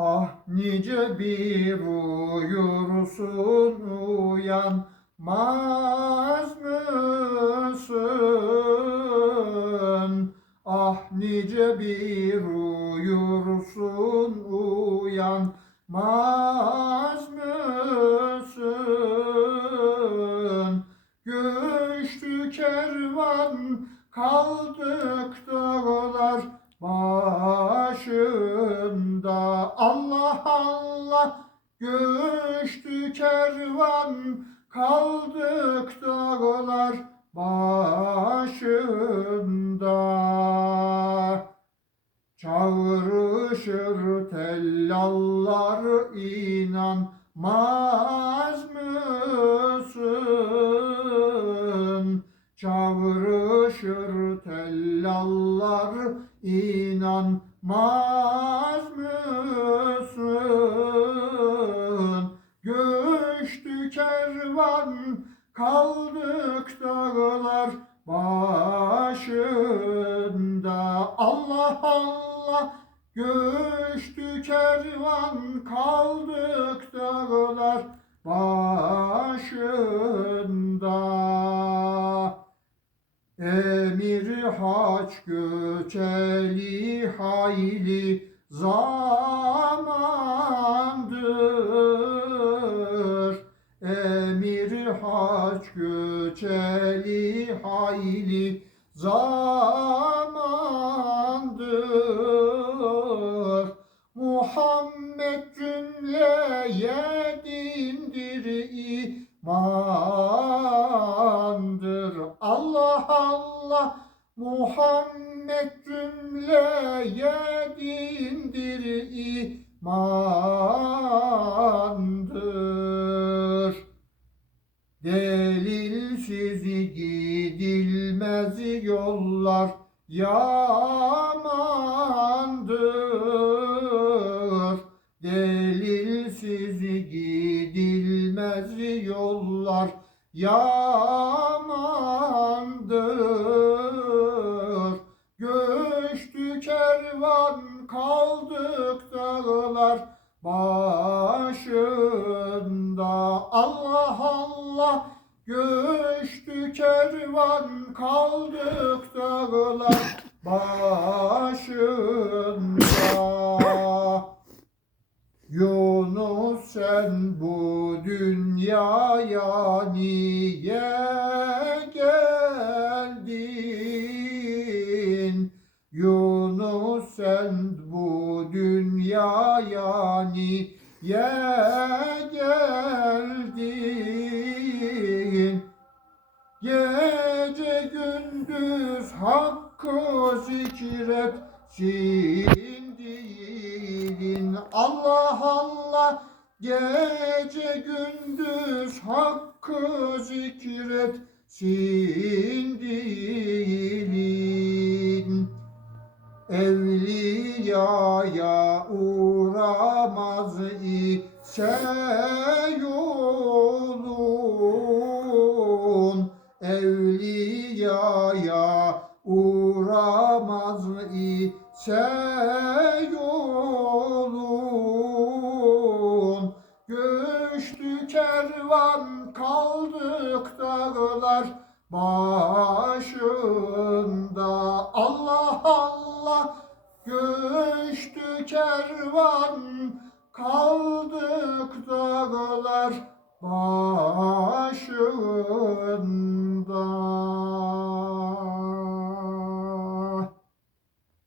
Ah nice bir uyursun uyanmaz mısın? Ah nice bir uyursun uyanmaz mısın? Göçtü kervan kaldık dağlar başında Allah Allah göçtü kervan kaldık dağlar başında Çağrışır tellallar inanmaz mısın? Çağrışır tellallar inanmaz mısın? Göçtü kervan kaldık dağlar başında Allah Allah göçtü kervan kaldık dağlar haç göçeli hayli zamandır. Emir haç göçeli hayli zamandır. Muhammed cümleye dindir imandır Allah Allah Muhammed cümleye dindir imandır Delilsiz gidilmez yollar yamandır. Delilsiz gidilmez yollar yamandır. Kervan kaldık dağlar başında Yunus sen bu dünyaya niye geldin? Yunus sen bu dünyaya niye geldin? Gece gündüz hakkı zikret dilin Allah Allah. Gece gündüz hakkı zikret dilin. Evliyaya uğramaz ise yolun kazaya uğramaz ise yolun? Göçtü kervan kaldık dağlar başında. Allah Allah Göçtü kervan kaldık dağlar başında.